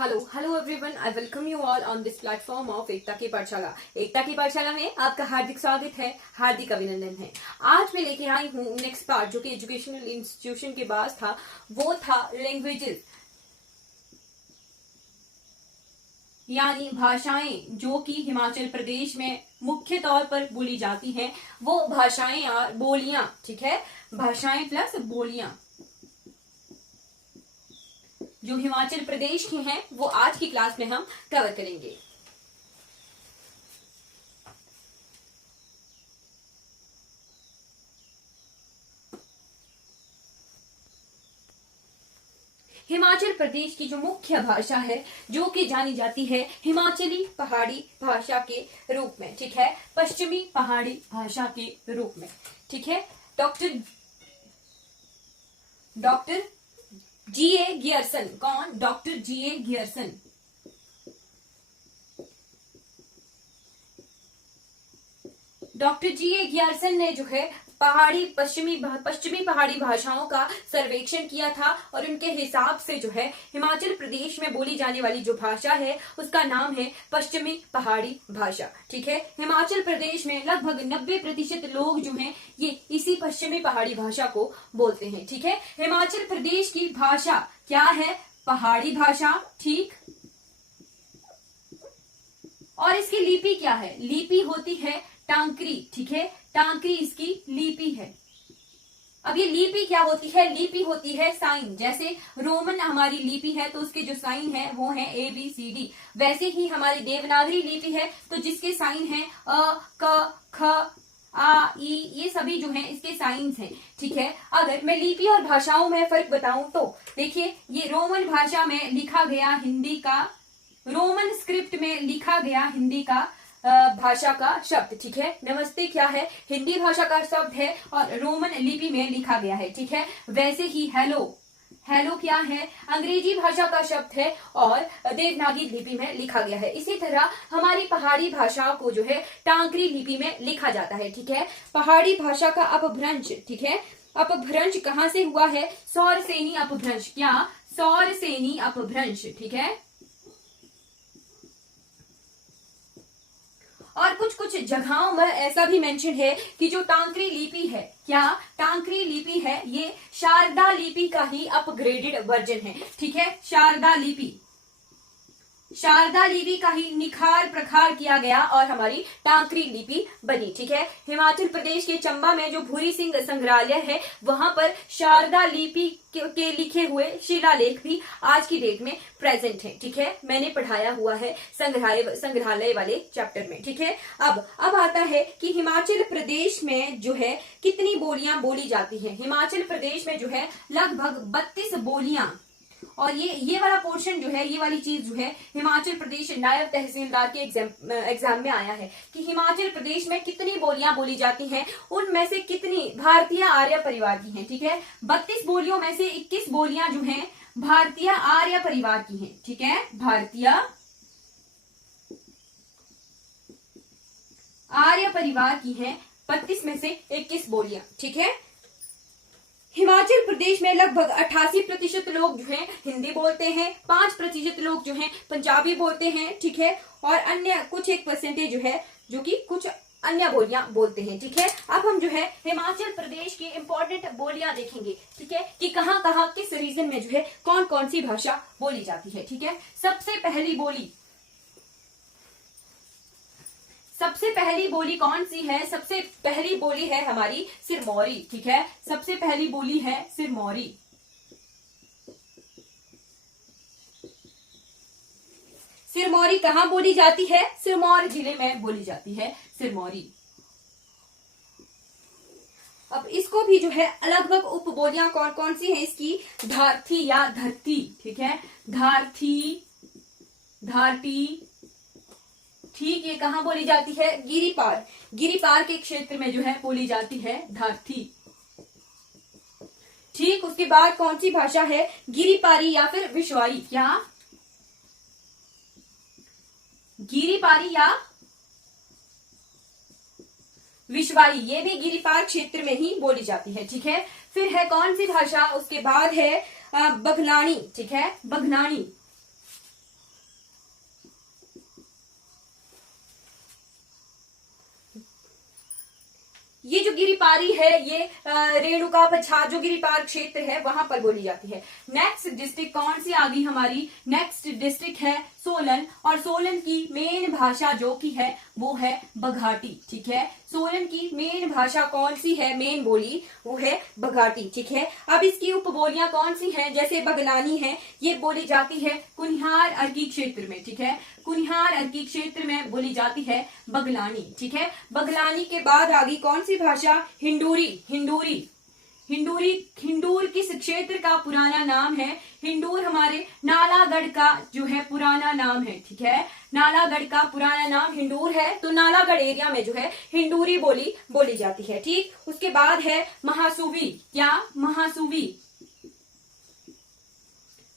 Hello everyone, I welcome you all on this platform of Ekta की पाठशाला। एकता की पाठशाला में आपका हार्दिक स्वागत है, हार्दिक अभिनंदन है। आज मैं लेके आई हूँ नेक्स्ट पार्ट, जो कि एजुकेशनल इंस्टीट्यूशन के बाद था, वो था लैंग्वेजेस, यानी भाषाएं जो कि हिमाचल प्रदेश में मुख्य तौर पर बोली जाती हैं, वो भाषाएं और बोलियां। ठीक है, भाषाएं प्लस बोलियां जो हिमाचल प्रदेश की हैं, वो आज की क्लास में हम कवर करेंगे। हिमाचल प्रदेश की जो मुख्य भाषा है, जो कि जानी जाती है हिमाचली पहाड़ी भाषा के रूप में, ठीक है, पश्चिमी पहाड़ी भाषा के रूप में। ठीक है, डॉक्टर G.A. गियर्सन। कौन? Doctor G.A. Gierson. Doctor G.A. Gierson ने जो है पश्चिमी पहाड़ी भाषाओं का सर्वेक्षण किया था, और उनके हिसाब से जो है हिमाचल प्रदेश में बोली जाने वाली जो भाषा है, उसका नाम है पश्चिमी पहाड़ी भाषा। ठीक है, हिमाचल प्रदेश में लगभग 90% लोग जो हैं, ये इसी पश्चिमी पहाड़ी भाषा को बोलते हैं। ठीक है, हिमाचल प्रदेश की भाषा क्या है? पहाड़ी भाषा। ठीक, और इसकी लिपि क्या है? लिपि होती है टांकरी। ठीक है, टांकरी इसकी लिपि है। अब ये लिपि क्या होती है? लिपि होती है साइन। जैसे रोमन हमारी लिपि है, तो उसके जो साइन है वो है ABCD। वैसे ही हमारी देवनागरी लिपि है, तो जिसके साइन है अ, क, ख, आ, ई, ये सभी जो हैं इसके साइंस हैं। ठीक है, अगर मैं लिपि और भाषाओं में फर्क बताऊं तो देखिए, ये रोमन भाषा में लिखा गया हिंदी का, रोमन स्क्रिप्ट में लिखा गया हिंदी का भाषा का शब्द। ठीक है, नमस्ते क्या है? हिंदी भाषा का शब्द है और रोमन लिपि में लिखा गया है। ठीक है, वैसे ही हेलो क्या है? अंग्रेजी भाषा का शब्द है और देवनागरी लिपि में लिखा गया है। इसी तरह हमारी पहाड़ी भाषा को जो है टांकरी लिपि में लिखा जाता है। ठीक है, पहाड़ी भाषा का अपभ्रंश, ठीक है, अपभ्रंश कहाँ से हुआ है? सौरसेनी अपभ्रंश। क्या? सौरसेनी अपभ्रंश। ठीक है, और कुछ जगहों में ऐसा भी मेंशन है कि जो टांकरी लिपि है, क्या टांकरी लिपि है, ये शारदा लिपि का ही अपग्रेडेड वर्जन है। ठीक है, शारदा लिपि का ही निखार प्रखार किया गया और हमारी टांकरी लिपि बनी। ठीक है, हिमाचल प्रदेश के चंबा में जो भूरी सिंह संग्रहालय है, वहां पर शारदा लिपि के लिखे हुए शिलालेख भी आज की डेट में प्रेजेंट है। ठीक है, मैंने पढ़ाया हुआ है संग्रहालय वाले चैप्टर में। ठीक है, अब आता है कि हिमाचल प्रदेश में जो है कितनी बोलियां बोली जाती हैं। हिमाचल प्रदेश में जो है लगभग 32 बोलियां, और ये वाला पोर्शन जो है, ये वाली चीज जो है हिमाचल प्रदेश नायब तहसीलदार के एग्जाम में आया है कि हिमाचल प्रदेश में कितनी बोलियां बोली जाती हैं, उनमें से कितनी भारतीय आर्य परिवार की हैं। ठीक है, 32 बोलियों में से 21 बोलियां जो हैं भारतीय आर्य परिवार की हैं। ठीक है, भारतीय आर्य परिवार की हैं 32 में से 21 बोलियां। ठीक है, हिमाचल प्रदेश में लगभग 88% लोग जो हैं हिंदी बोलते हैं, 5% लोग जो हैं पंजाबी बोलते हैं। ठीक है, और अन्य कुछ 1% जो है जो कि कुछ अन्य बोलियां बोलते हैं। ठीक है, अब हम जो है हिमाचल प्रदेश की इंपॉर्टेंट बोलियां देखेंगे। ठीक है, कि कहाँ कहाँ किस रीजन में जो है कौन कौन सी भाषा बोली जाती है। ठीक है, सबसे पहली बोली कौन सी है? सबसे पहली बोली है हमारी सिरमौरी। ठीक है, सबसे पहली बोली है सिरमौरी। सिरमौरी कहाँ बोली जाती है? सिरमौर जिले में बोली जाती है सिरमौरी। अब इसको भी जो है लगभग उपबोलियां कौन कौन सी हैं इसकी? धारथी या धरती। ठीक है, धारथी, धारती। ठीक, ये कहाँ बोली जाती है? गिरिपार के क्षेत्र में जो है बोली जाती है धारथी। ठीक, उसके बाद कौन सी भाषा है? गिरिपारी या फिर विश्वाई। क्या? गिरिपारी या विश्वाई, ये भी गिरिपार क्षेत्र में ही बोली जाती है। ठीक है, फिर है कौन सी भाषा? उसके बाद है बघलानी। ठीक है, बघलानी। ये जो गिरिपारी है ये रेणुका पछाड़ जो गिरिपार क्षेत्र है वहां पर बोली जाती है। नेक्स्ट डिस्ट्रिक्ट कौन सी आ गई हमारी, नेक्स्ट डिस्ट्रिक्ट है सोलन, और सोलन की मेन भाषा जो की है वो है बघाटी, ठीक है। सोलन की मेन भाषा कौन सी है, मेन बोली वो है बघाटी, ठीक है। अब इसकी उपबोलियां कौन सी हैं, जैसे बगलानी है, ये बोली जाती है कुनिहार अर्की क्षेत्र में, ठीक है। कुनिहार अर्की क्षेत्र में बोली जाती है बगलानी, ठीक है। बगलानी के बाद आ गई कौन सी भाषा, हिंडूरी। हिंडूर किस क्षेत्र का पुराना नाम है, हिंडूर हमारे नालागढ़ का जो है पुराना नाम है, ठीक है। नालागढ़ का पुराना नाम हिंडूर है, तो नालागढ़ एरिया में जो है हिंडूरी बोली जाती है, ठीक। उसके बाद है महासुवी, क्या,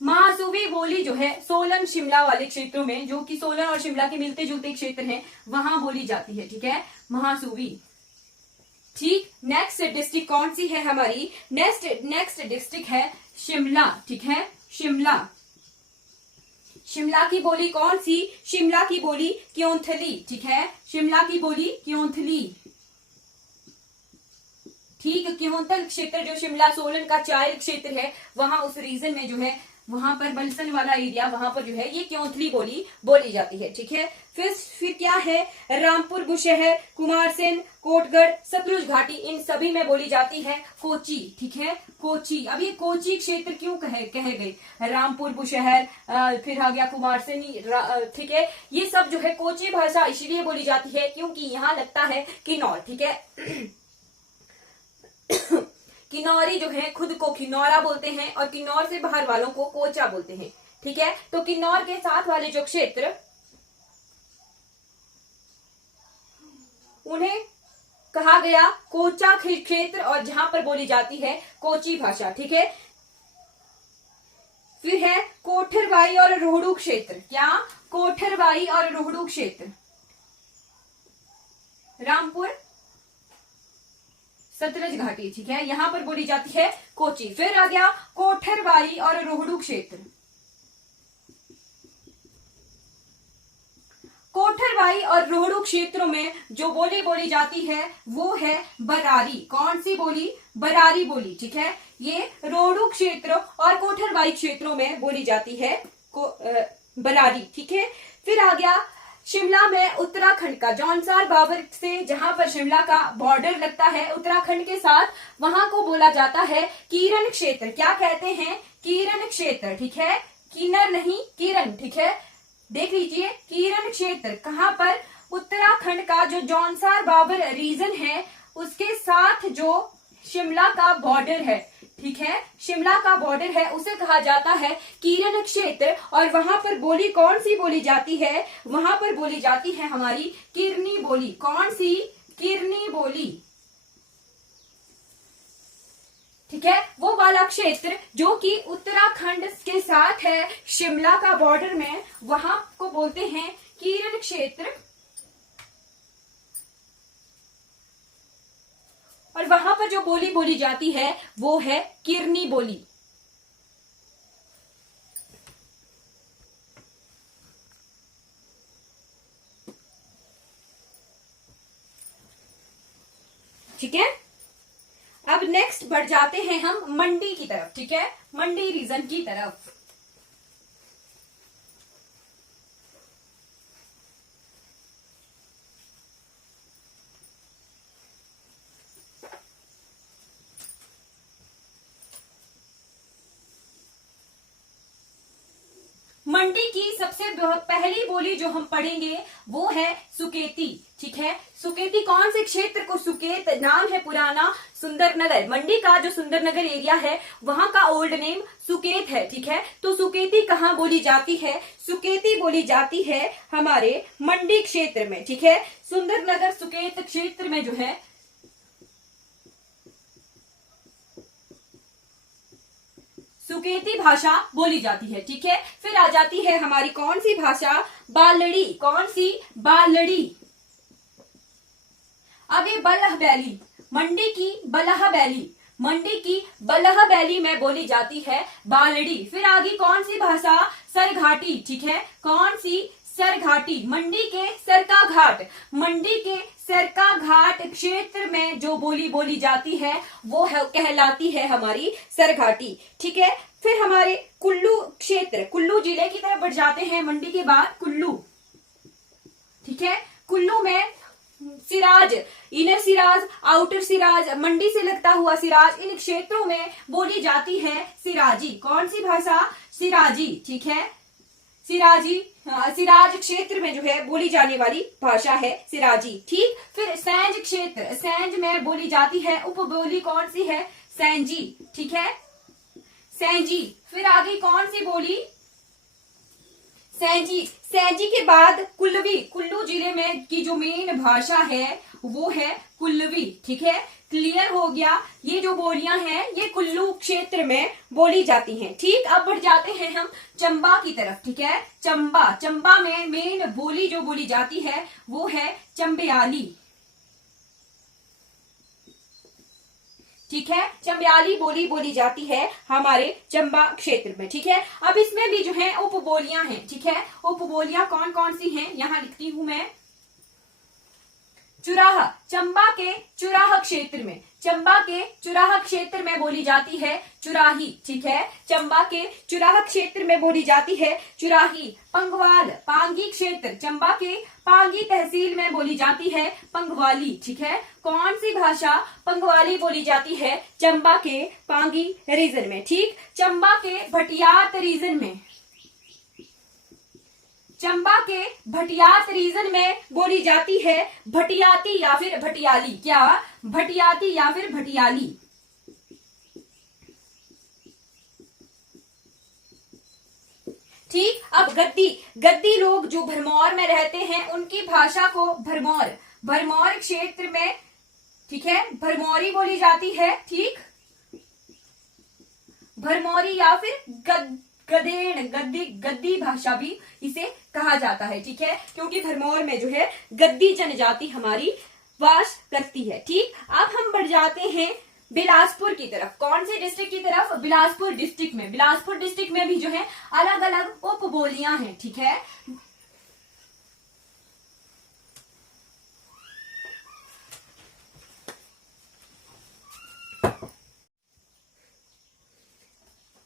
महासुवी बोली जो है सोलन शिमला वाले क्षेत्रों में, जो कि सोलन और शिमला के मिलते जुलते क्षेत्र हैं, वहां बोली जाती है, ठीक है, महासुवी, ठीक। नेक्स्ट डिस्ट्रिक्ट कौन सी है हमारी, नेक्स्ट डिस्ट्रिक्ट है शिमला, ठीक है। शिमला की बोली कौन सी, शिमला की बोली क्योंथली, ठीक है। शिमला की बोली क्योंथली, ठीक। क्योंथल क्षेत्र जो शिमला सोलन का चायल क्षेत्र है वहां उस रीजन में जो है वहां पर बलसन वाला एरिया, वहां पर जो है ये क्योंथली बोली जाती है, ठीक है। फिर क्या है, रामपुर बुशहर, कुमारसेन, कोटगढ़, सतलुज घाटी, इन सभी में बोली जाती है कोची, ठीक है, कोची। अब ये कोची क्षेत्र क्यों कहे गए, रामपुर बुशहर, फिर आ गया कुमारसेन, ठीक है, ये सब जो है कोची भाषा इसलिए बोली जाती है क्योंकि यहाँ लगता है किन्नौर, ठीक है। किन्नौरी जो है खुद को किन्नौरा बोलते हैं और किन्नौर से बाहर वालों को कोचा बोलते हैं, ठीक है। तो किन्नौर के साथ वाले जो क्षेत्र, उन्हें कहा गया कोचा क्षेत्र, और जहां पर बोली जाती है कोची भाषा, ठीक है। फिर है कोठरवाई और रोहड़ू क्षेत्र, क्या, कोठरवाई और रोहड़ू क्षेत्र, रामपुर सतलज घाटी, ठीक है, यहां पर बोली जाती है कोची। फिर आ गया कोठरवाई और रोहड़ू क्षेत्र। कोठरवाई और रोहड़ू क्षेत्रों में जो बोली जाती है वो है बरारी, कौन सी बोली, बरारी बोली, ठीक है। ये रोहड़ू क्षेत्र और कोठरवाई क्षेत्रों में बोली जाती है बरारी, ठीक है। फिर आ गया शिमला में उत्तराखंड का जौनसार बाबर से जहां पर शिमला का बॉर्डर लगता है उत्तराखंड के साथ, वहां को बोला जाता है कीरन क्षेत्र, क्या कहते हैं, कीरन क्षेत्र, ठीक है, किन्नर नहीं कीरन, ठीक है। देख लीजिए कीरन क्षेत्र कहां पर, उत्तराखंड का जो जौनसार बाबर रीजन है उसके साथ जो शिमला का बॉर्डर है, ठीक है, शिमला का बॉर्डर है, उसे कहा जाता है कीरन क्षेत्र। और वहां पर बोली कौन सी बोली जाती है, वहां पर बोली जाती है हमारी किरनी बोली, कौन सी, किरनी बोली, ठीक है। वो वाला क्षेत्र जो कि उत्तराखंड के साथ है शिमला का बॉर्डर में, वहां को बोलते हैं कीरन क्षेत्र। और वहां पर जो बोली जाती है वो है किरनी बोली। ठीक है, अब नेक्स्ट बढ़ जाते हैं हम मंडी की तरफ, ठीक है, मंडी रीजन की तरफ। मंडी की सबसे पहली बोली जो हम पढ़ेंगे वो है सुकेती, ठीक है। सुकेती कौन से क्षेत्र को, सुकेत नाम है पुराना सुंदरनगर, मंडी का जो सुंदरनगर एरिया है वहां का ओल्ड नेम सुकेत है, ठीक है। तो सुकेती कहाँ बोली जाती है, सुकेती बोली जाती है हमारे मंडी क्षेत्र में, ठीक है। सुंदरनगर सुकेत क्षेत्र में जो है सुकेती भाषा बोली जाती है, ठीक है। फिर आ जाती है हमारी कौन सी भाषा, बालड़ी, कौन सी, बालड़ी। अब ये बलह बैली, मंडी की बलह बैली, मंडी की बलह बैली में बोली जाती है बालड़ी। फिर आगे कौन सी भाषा, सरघाटी, ठीक है, कौन सी, सरघाटी, मंडी के सरका घाट, मंडी के सरका घाट क्षेत्र में जो बोली बोली जाती है वो है कहलाती है हमारी सरघाटी। ठीक है, फिर हमारे कुल्लू क्षेत्र, कुल्लू जिले की तरफ बढ़ जाते हैं मंडी के बाद कुल्लू। ठीक है, कुल्लू में सिराज, इनर सिराज, आउटर सिराज, मंडी से लगता हुआ सिराज, इन क्षेत्रों में बोली जाती है सिराजी। कौन सी भाषा? सिराजी। ठीक है, सिराजी, सिराज क्षेत्र में जो है बोली जाने वाली भाषा है सिराजी। ठीक, फिर सैंज क्षेत्र, सैंज में बोली जाती है उपबोली कौन सी है? सैंजी। ठीक है, सैंजी। फिर आगे कौन सी बोली? सैंजी। सैंजी के बाद कुल्लवी, कुल्लू जिले में की जो मेन भाषा है वो है कुल्लवी। ठीक है, क्लियर हो गया। ये जो बोलियां हैं ये कुल्लू क्षेत्र में बोली जाती हैं। ठीक, अब बढ़ जाते हैं हम चंबा की तरफ। ठीक है, चंबा, चंबा में मेन बोली जो बोली जाती है वो है चंबयाली। ठीक है, चंबयाली बोली बोली जाती है हमारे चंबा क्षेत्र में। ठीक है, अब इसमें भी जो है उपबोलियां हैं। ठीक है, उपबोलियां कौन कौन सी हैं यहां लिखती हूं मैं। चुराह, चंबा के चुराह क्षेत्र में, चंबा के चुराह क्षेत्र में बोली जाती है चुराही। ठीक है, चंबा के चुराह क्षेत्र में बोली जाती है चुराही। पंगवाल, पांगी क्षेत्र, चंबा के पांगी तहसील में बोली जाती है पंगवाली। ठीक है, कौन सी भाषा? पंगवाली बोली जाती है चंबा के पांगी रीजन में। ठीक, चंबा के भटियात रीजन में, चंबा के भटियात रीजन में बोली जाती है भटियाती या फिर भटियाली। क्या? भटियाती या फिर भटियाली। ठीक, अब गद्दी, गद्दी लोग जो भरमौर में रहते हैं उनकी भाषा को भरमौर, भरमौर क्षेत्र में, ठीक है, भरमौरी बोली जाती है। ठीक, भरमौरी या फिर गदेन, गद्दी, गद्दी भाषा भी इसे कहा जाता है। ठीक है, क्योंकि भरमौर में जो है गद्दी जनजाति हमारी वास करती है। ठीक, अब हम बढ़ जाते हैं बिलासपुर की तरफ। कौन से डिस्ट्रिक्ट की तरफ? बिलासपुर डिस्ट्रिक्ट में। बिलासपुर डिस्ट्रिक्ट में भी जो है अलग अलग उपबोलियां हैं। ठीक है,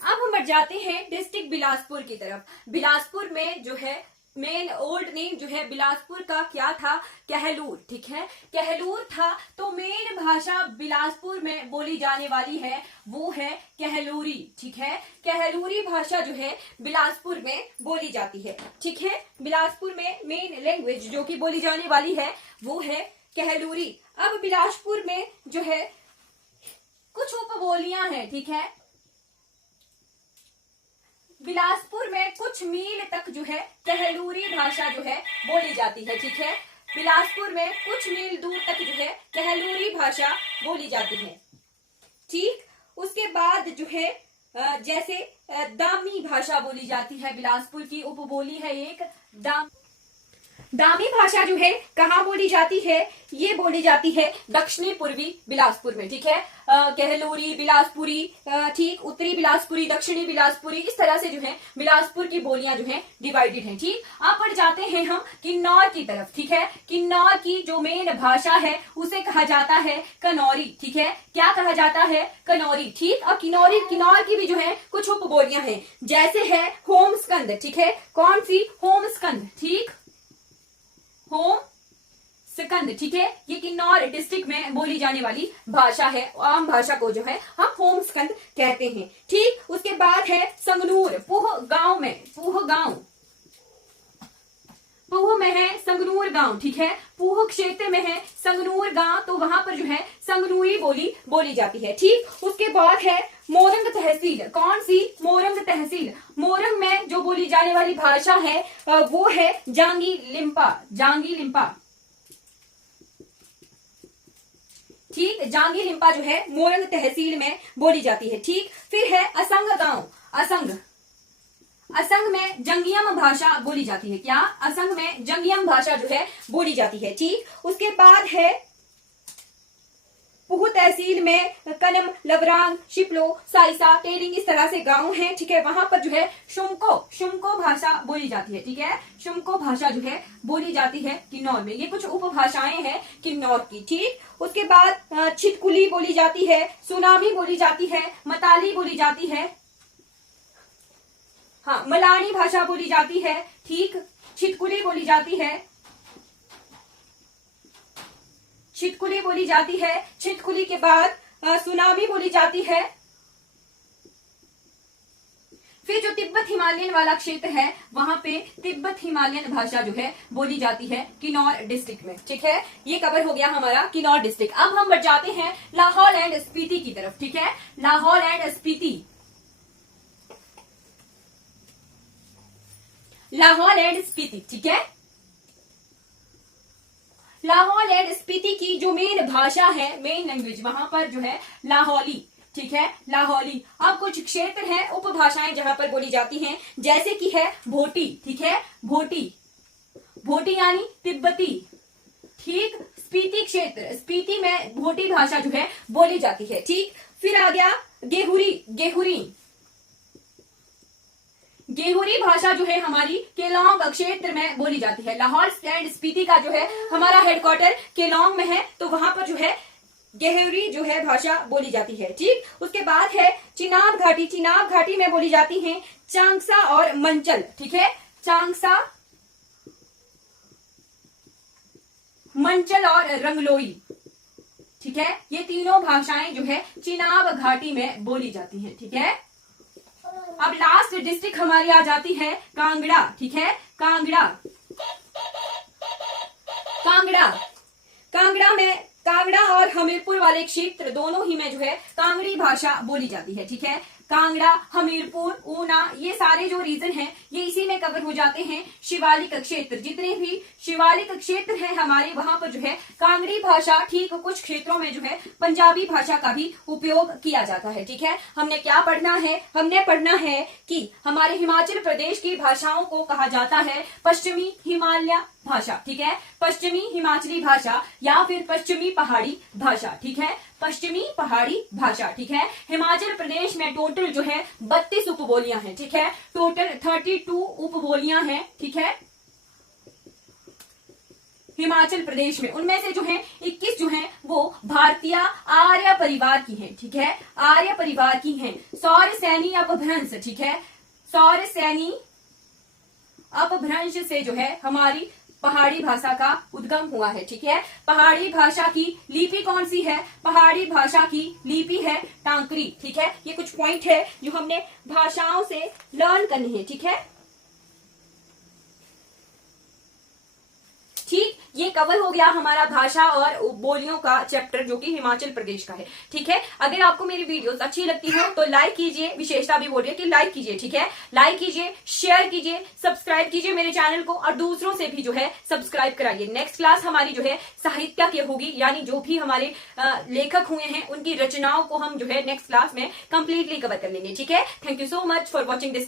अब हम बढ़ जाते हैं डिस्ट्रिक्ट बिलासपुर की तरफ। बिलासपुर में जो है मेन ओल्ड नेम जो है बिलासपुर का क्या था? कहलूर। ठीक है, कहलूर था। तो मेन भाषा बिलासपुर में बोली जाने वाली है वो है कहलूरी। ठीक है, कहलूरी भाषा जो है बिलासपुर में बोली जाती है। ठीक है, बिलासपुर में मेन लैंग्वेज जो कि बोली जाने वाली है वो है कहलूरी। अब बिलासपुर में जो है कुछ उपबोलियां हैं। ठीक है, बिलासपुर में कुछ मील तक जो है कहलूरी भाषा जो है बोली जाती है। ठीक है, बिलासपुर में कुछ मील दूर तक जो है कहलूरी भाषा बोली जाती है। ठीक, उसके बाद जो है जैसे दामी भाषा बोली जाती है। बिलासपुर की उपबोली है एक दामी भाषा जो है कहाँ बोली जाती है? ये बोली जाती है दक्षिणी पूर्वी बिलासपुर में। ठीक है, कहलूरी, बिलासपुरी, ठीक, उत्तरी बिलासपुरी, दक्षिणी बिलासपुरी, इस तरह से जो है बिलासपुर की बोलियां जो है डिवाइडेड हैं। ठीक, अब बढ़ जाते हैं हम किन्नौर की तरफ। ठीक है, किन्नौर की जो मेन भाषा है उसे कहा जाता है कनौरी। ठीक है, क्या कहा जाता है? कनौरी। ठीक, अब किन्नौर की भी जो है कुछ उपबोलियां हैं, जैसे है होम स्कंद। ठीक है, कौन सी? होम स्कंद। ठीक, होम स्कंद। ठीक है, ये किन्नौर डिस्ट्रिक्ट में बोली जाने वाली भाषा है। आम भाषा को जो है हम होम स्कंद कहते हैं। ठीक, उसके बाद है संगनूर, पूह गांव में, पूह गांव, पूह में है संगनूर गांव। ठीक है, पूह क्षेत्र में है संगनूर गांव, तो वहां पर जो है संगनूरी बोली बोली जाती है। ठीक, उसके बाद है मोरंग तहसील। कौन सी? मोरंग तहसील। मोरंग में जो बोली जाने वाली भाषा है वो है जांगी लिम्पा, जांगी लिम्पा। ठीक, जांगी लिम्पा जो है मोरंग तहसील में बोली जाती है। ठीक, फिर है असंग गांव, असंग, असंग में जंगियम भाषा बोली जाती है। क्या? असंग में जंगियम भाषा जो है बोली जाती है। ठीक, उसके बाद है पुह तहसील में कनम, लवरांग, शिपलो, साइसा, टेरिंग इस तरह से गांव हैं, ठीक है। वहां पर जो है शुमको भाषा बोली जाती है, ठीक है। शुमको भाषा जो है बोली जाती है किन्नौर में। ये कुछ उपभाषाएं हैं किन्नौर की, ठीक। उसके बाद छितकुली बोली जाती है, सुनामी बोली जाती है, मताली बोली जाती है, हाँ, मलानी भाषा बोली जाती है, ठीक। छितकुली बोली जाती है, छितकुली बोली जाती है। छितकुली के बाद सुनामी बोली जाती है। फिर जो तिब्बत हिमालयन वाला क्षेत्र है वहां पे तिब्बत हिमालयन भाषा जो है बोली जाती है किन्नौर डिस्ट्रिक्ट में, ठीक है। ये कवर हो गया हमारा किन्नौर डिस्ट्रिक्ट। अब हम बढ़ जाते हैं लाहौल एंड स्पीति की तरफ, ठीक है। लाहौल एंड स्पीति, लाहौल एंड स्पीति, ठीक है। लाहौल एंड स्पीति की जो मेन भाषा है, मेन लैंग्वेज वहां पर जो है लाहौली, ठीक है, लाहौली। अब कुछ क्षेत्र हैं उपभाषाएं जहां पर बोली जाती हैं, जैसे कि है भोटी, ठीक है, भोटी यानी तिब्बती, ठीक। स्पीति क्षेत्र, स्पीति में भोटी भाषा जो है बोली जाती है, ठीक। फिर आ गया गेहुरी भाषा जो है हमारी केलोंग क्षेत्र में बोली जाती है। लाहौल एंड स्पीति का जो है हमारा हेडक्वार्टर केलोंग में है, तो वहां पर जो है गेहुरी जो है भाषा बोली जाती है, ठीक। उसके बाद है चिनाब घाटी में बोली जाती है चांगसा और मंचल, ठीक है। चांगसा, मंचल और रंगलोई, ठीक है। ये तीनों भाषाएं जो है चिनाब घाटी में बोली जाती हैं, ठीक है। अब लास्ट डिस्ट्रिक्ट हमारी आ जाती है कांगड़ा, ठीक है। कांगड़ा में कांगड़ा और हमीरपुर वाले क्षेत्र दोनों ही में जो है कांगड़ी भाषा बोली जाती है, ठीक है। कांगड़ा, हमीरपुर, ऊना, ये सारे जो रीजन हैं ये इसी में कवर हो जाते हैं। शिवालिक क्षेत्र, जितने भी शिवालिक क्षेत्र हैं हमारे वहां पर जो है कांगड़ी भाषा, ठीक। कुछ क्षेत्रों में जो है पंजाबी भाषा का भी उपयोग किया जाता है, ठीक है। हमने क्या पढ़ना है, हमने पढ़ना है कि हमारे हिमाचल प्रदेश की भाषाओं को कहा जाता है पश्चिमी हिमालय भाषा, ठीक है। पश्चिमी हिमाचली भाषा या फिर पश्चिमी पहाड़ी भाषा, ठीक है। पश्चिमी पहाड़ी भाषा, ठीक है। हिमाचल प्रदेश में टोटल जो है 32 उपबोलियां हैं, ठीक है। टोटल 32 उपबोलियां हैं, ठीक है, हिमाचल प्रदेश में। उनमें से जो है 21 जो है वो भारतीय आर्य परिवार की हैं, ठीक है। आर्य परिवार की हैं। सौर सैनी अपभ्रंश, ठीक है। सौर सैनी अपभ्रंश से जो है हमारी पहाड़ी भाषा का उद्गम हुआ है, ठीक है। पहाड़ी भाषा की लिपि कौन सी है? पहाड़ी भाषा की लिपि है टांकरी, ठीक है। ये कुछ पॉइंट है जो हमने भाषाओं से लर्न करनी है, ठीक है। ठीक, ये कवर हो गया हमारा भाषा और बोलियों का चैप्टर जो कि हिमाचल प्रदेश का है, ठीक है। अगर आपको मेरी वीडियोस अच्छी लगती है तो लाइक कीजिए, विशेषता भी बोल रही है कि लाइक कीजिए, ठीक है। लाइक कीजिए, शेयर कीजिए, सब्सक्राइब कीजिए मेरे चैनल को और दूसरों से भी जो है सब्सक्राइब कराइए। नेक्स्ट क्लास हमारी जो है साहित्य की होगी, यानी जो भी हमारे लेखक हुए हैं उनकी रचनाओं को हम जो है नेक्स्ट क्लास में कंप्लीटली कवर कर लेंगे, ठीक है। Thank you so much for watching this.